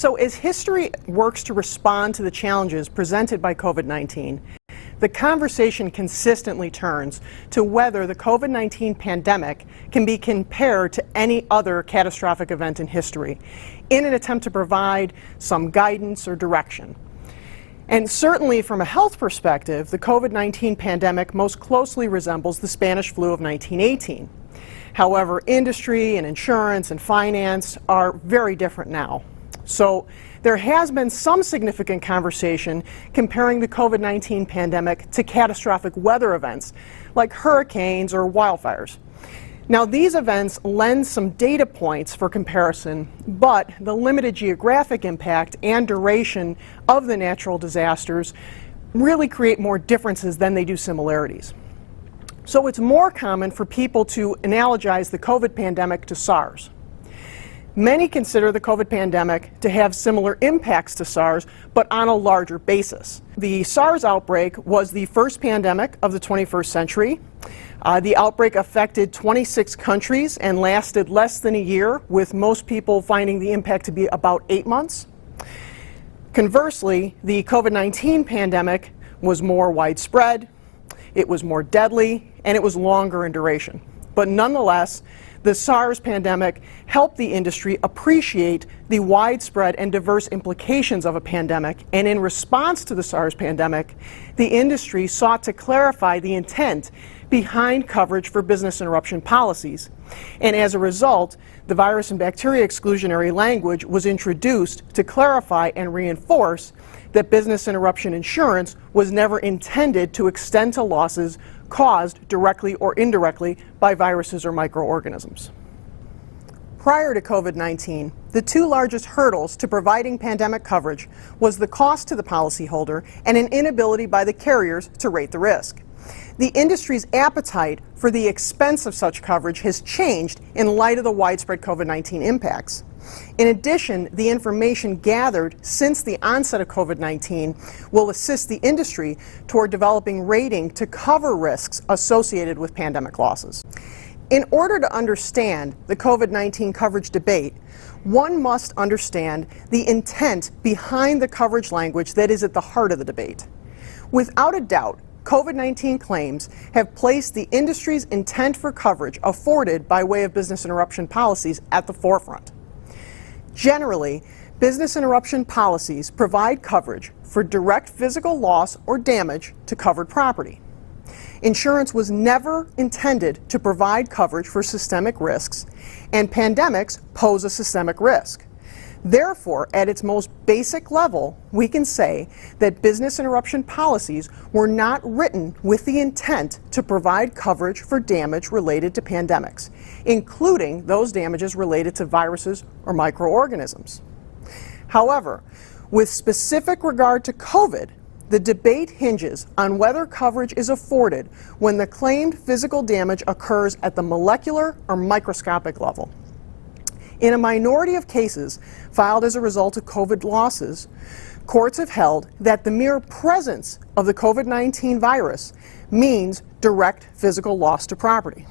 So as history works to respond to the challenges presented by COVID-19, the conversation consistently turns to whether the COVID-19 pandemic can be compared to any other catastrophic event in history in an attempt to provide some guidance or direction. And certainly from a health perspective, the COVID-19 pandemic most closely resembles the Spanish flu of 1918. However, industry and insurance and finance are very different now. So there has been some significant conversation comparing the COVID-19 pandemic to catastrophic weather events like hurricanes or wildfires. Now, these events lend some data points for comparison, but the limited geographic impact and duration of the natural disasters really create more differences than they do similarities. So it's more common for people to analogize the COVID pandemic to SARS. Many consider the COVID pandemic to have similar impacts to SARS, but on a larger basis. The SARS outbreak was the first pandemic of the 21st century. The outbreak affected 26 countries and lasted less than a year, with most people finding the impact to be about 8 months. Conversely, the COVID-19 pandemic was more widespread, it was more deadly, and it was longer in duration. But nonetheless, the SARS pandemic helped the industry appreciate the widespread and diverse implications of a pandemic, and in response to the SARS pandemic, the industry sought to clarify the intent behind coverage for business interruption policies. And as a result, the virus and bacteria exclusionary language was introduced to clarify and reinforce that business interruption insurance was never intended to extend to losses caused directly or indirectly by viruses or microorganisms. Prior to COVID-19, the two largest hurdles to providing pandemic coverage was the cost to the policyholder and an inability by the carriers to rate the risk. The industry's appetite for the expense of such coverage has changed in light of the widespread COVID-19 impacts. In addition, the information gathered since the onset of COVID-19 will assist the industry toward developing rating to cover risks associated with pandemic losses. In order to understand the COVID-19 coverage debate, one must understand the intent behind the coverage language that is at the heart of the debate. Without a doubt, COVID-19 claims have placed the industry's intent for coverage afforded by way of business interruption policies at the forefront. Generally, business interruption policies provide coverage for direct physical loss or damage to covered property. Insurance was never intended to provide coverage for systemic risks, and pandemics pose a systemic risk. Therefore, at its most basic level, we can say that business interruption policies were not written with the intent to provide coverage for damage related to pandemics, including those damages related to viruses or microorganisms. However, with specific regard to COVID, the debate hinges on whether coverage is afforded when the claimed physical damage occurs at the molecular or microscopic level. In a minority of cases filed as a result of COVID losses, courts have held that the mere presence of the COVID-19 virus means direct physical loss to property.